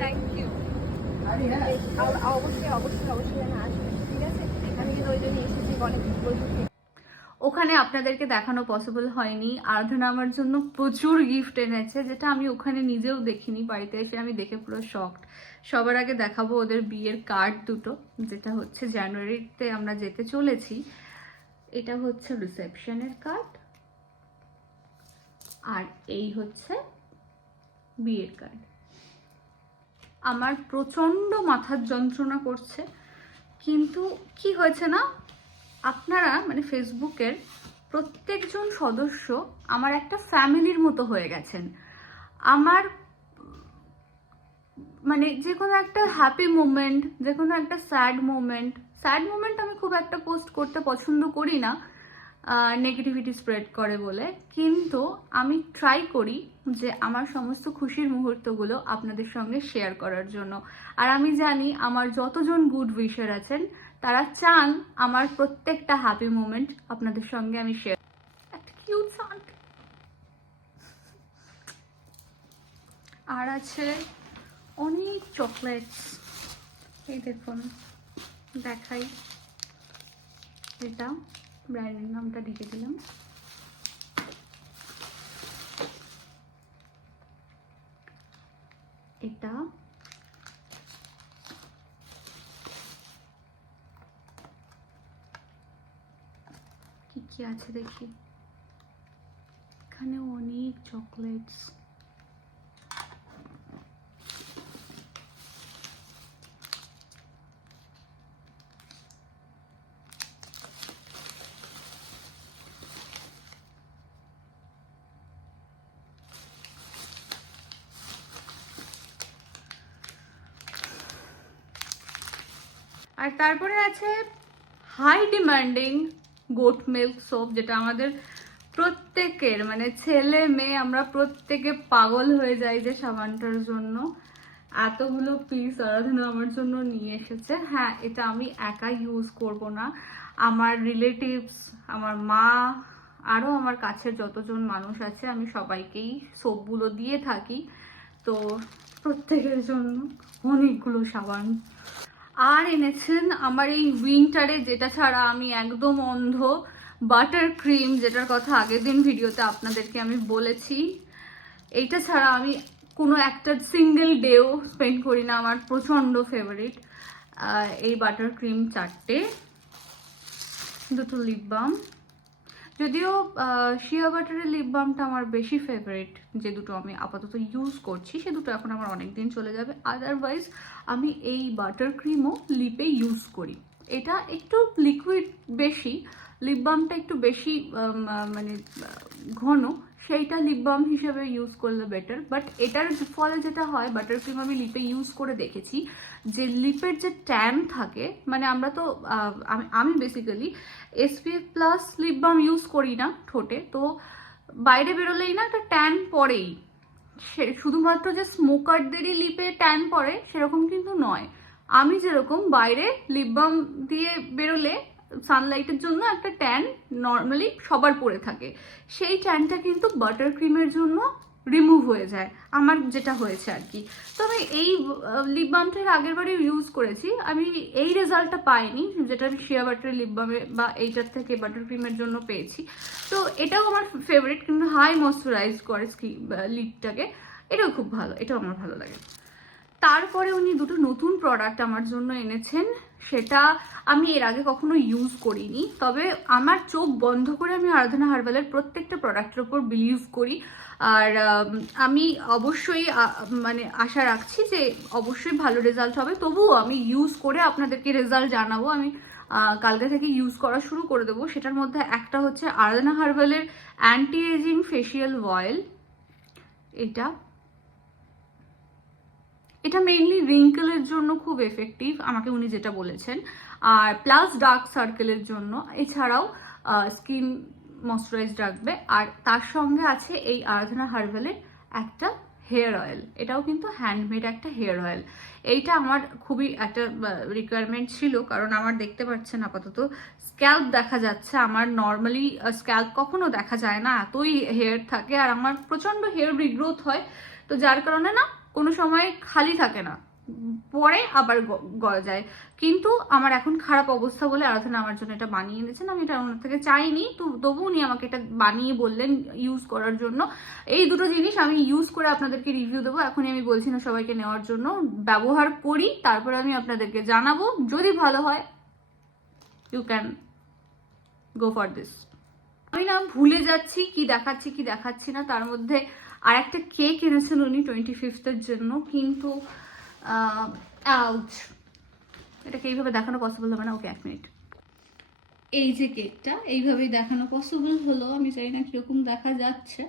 Thank you. অবশ্যই অবশ্যই অবশ্যই আমি আসবো, ঠিক আছে? আমি কিন্তু ওই জন্য এসেছি, অনেক বলছি। ওখানে আপনাদেরকে দেখানো পসিবল হয়নি। আরাধনা আমার জন্য প্রচুর গিফট এনেছে, যেটা আমি ওখানে নিজেও দেখিনি। বাড়িতে এসে আমি দেখে পুরো শকড। সবার আগে দেখাবো ওদের বিয়ের কার্ড দুটো, যেটা হচ্ছে জানুয়ারিতে আমরা যেতে চলেছি। এটা হচ্ছে রিসেপশনের কার্ড, আর এই হচ্ছে বিয়ের কার্ড। আমার প্রচন্ড মাথার যন্ত্রণা করছে, কিন্তু কি হয়েছে না, আপনারা মানে ফেসবুকের প্রত্যেকজন সদস্য আমার একটা ফ্যামিলির মতো হয়ে গেছেন। আমার মানে যে কোনো একটা হ্যাপি মোমেন্ট, যে কোনো একটা স্যাড মোমেন্ট আমি খুব একটা পোস্ট করতে পছন্দ করি না, নেগেটিভিটি স্প্রেড করে বলে। কিন্তু আমি ট্রাই করি যে আমার সমস্ত খুশির মুহূর্তগুলো আপনাদের সঙ্গে শেয়ার করার জন্য। আর আমি জানি আমার যতজন গুড উইশার আছেন তারা চান আমার প্রত্যেকটা হ্যাপি মোমেন্ট আপনাদের সঙ্গে আমি শেয়ার। একটা কিউট সাউন্ড। আর আছে অনেক চকলেটস, এই দেখুন দেখাই, এটা ব্র্যান্ডের নামটা লিখে দিলাম। এটা কি কি আছে দেখি, এখানে অনেক চকলেটস। আর তারপরে আছে high demanding goat milk soap, যেটা আমাদের প্রত্যেকের মানে ছেলে মেয়ে আমরা প্রত্যেকে পাগল হয়ে যাই যে সাবানটার জন্য। এতগুলো পিস আরাধনা আমার জন্য নিয়ে এসেছে। হ্যাঁ, এটা আমি একা ইউজ করব না, আমার রিলেটিভস, আমার মা, আরও আমার কাছের যতজন মানুষ আছে আমি সবাইকেই সোপগুলো দিয়ে থাকি। তো প্রত্যেকের জন্য অনেকগুলো সাবান। আর এনেছেন আমার এই উইন্টারে যেটা ছাড়া আমি একদম অন্ধ, বাটার ক্রিম, যেটার কথা আগের দিন ভিডিওতে আপনাদেরকে আমি বলেছি। এইটা ছাড়া আমি কোনো একটা সিঙ্গেল ডেও স্পেন্ড করি না, আমার প্রচণ্ড ফেভারিট। এই বাটার ক্রিম 4টে, দুটো লিপ বাম, যদিও শিয়া বাটারের লিপ বামটা আমার বেশি ফেভারিট, যে দুটো আমি আপাতত ইউজ করছি সে দুটো এখন আমার অনেক দিন চলে যাবে। আদারওয়াইজ আমি এই বাটার ক্রিমও লিপে ইউজ করি। এটা একটু লিকুইড বেশি, লিপ বামটা একটু বেশি মানে ঘন, সেইটা লিপ বাম হিসেবে ইউজ করলে বেটার। বাট এটার ফলে যেটা হয়, বাটার ক্রিম আমি লিপে ইউজ করে দেখেছি যে লিপের যে ট্যান থাকে, মানে আমরা তো আমি basically SPF plus lip balm use করি না ঠোঁটে, তো বাইরে বেরোলেই না একটা ট্যান পড়েই। শুধুমাত্র যে স্মোকারদেরই লিপে ট্যান পড়ে সেরকম কিন্তু নয়। আমি যেরকম বাইরে লিপ বাম দিয়ে বেরোলে সানলাইটের জন্য একটা ট্যান নর্মালি সবার পড়ে থাকে, সেই ট্যানটা কিন্তু বাটার ক্রিমের জন্য রিমুভ হয়ে যায়, আমার যেটা হয়েছে আর কি। তো আমি এই লিপ বামটার আগের বারে ইউজ করেছি, আমি এই রেজাল্টটা পাইনি যেটা আমি শিয়া বাটার লিপ বামে বা এইটার থেকে বাটার ক্রিমের জন্য পেয়েছি। তো এটাও আমার ফেভারিট, কিন্তু হাই ময়শ্চারাইজ করে লিপটাকে, এটাও খুব ভালো, এটাও আমার ভালো লাগে। তারপরে উনি দুটো নতুন প্রোডাক্ট আমার জন্য এনেছেন, সেটা আমি এর আগে কখনো ইউজ করিনি, তবে আমার চোখ বন্ধ করে আমি আরাধনা হার্বালের প্রত্যেকটা প্রোডাক্টের উপর বিলিভ করি। আর আমি অবশ্যই মানে আশা রাখছি যে অবশ্যই ভালো রেজাল্ট হবে। তবুও আমি ইউজ করে আপনাদেরকে রেজাল্ট জানাবো। আমি কালকে থেকে ইউজ করা শুরু করে দেবো। সেটার মধ্যে একটা হচ্ছে আরাধনা হার্বালের অ্যান্টি এজিং ফেসিয়াল অয়েল। এটা মেইনলি রিঙ্কেলের জন্য খুব এফেক্টিভ আমাকে উনি যেটা বলেছেন, আর প্লাস ডার্ক সার্কেলের জন্য। এছাড়াও স্কিন ময়শ্চারাইজ রাখবে। আর তার সঙ্গে আছে এই আরাধনা হার্বালের একটা হেয়ার অয়েল। এটাও কিন্তু হ্যান্ডমেড একটা হেয়ার অয়েল। এইটা আমার খুবই একটা রিকোয়ারমেন্ট ছিল, কারণ আমার দেখতে পাচ্ছেন আপাতত স্ক্যাল্প দেখা যাচ্ছে। আমার নর্মালি স্ক্যাল্প কখনো দেখা যায় না, এতই হেয়ার থাকে, আর আমার প্রচন্ড হেয়ার রিগ্রোথ হয়, তো যার কারণে না কোনো সময় খালি থাকে না, পরে আবার গজায়। কিন্তু আমার এখন খারাপ অবস্থা বলে আরাধনা আমার জন্য এটা বানিয়ে এনেছেন। আমি এটা ওনার থেকে চাইনি, তো তবু উনি আমাকে এটা বানিয়ে বললেন ইউজ করার জন্য। এই দুটো জিনিস আমি ইউজ করে আপনাদেরকে রিভিউ দেবো। এখনই আমি বলছি না সবাইকে নেওয়ার জন্য, ব্যবহার করি তারপরে আমি আপনাদেরকে জানাবো। যদি ভালো হয় you can go for this. আমি না ভুলে যাচ্ছি কি দেখাচ্ছি না। তার মধ্যে আর একটা কেক এনেছেন উনি 25th জন্য, কিন্তু আউচ, এটাকে এইভাবে দেখানো পসিবল হবে না। ওকে, 1 মিনিট। এই যে কেকটা এইভাবেই দেখানো পসিবল হলো, আমি জানি না কিরকম দেখা যাচ্ছে।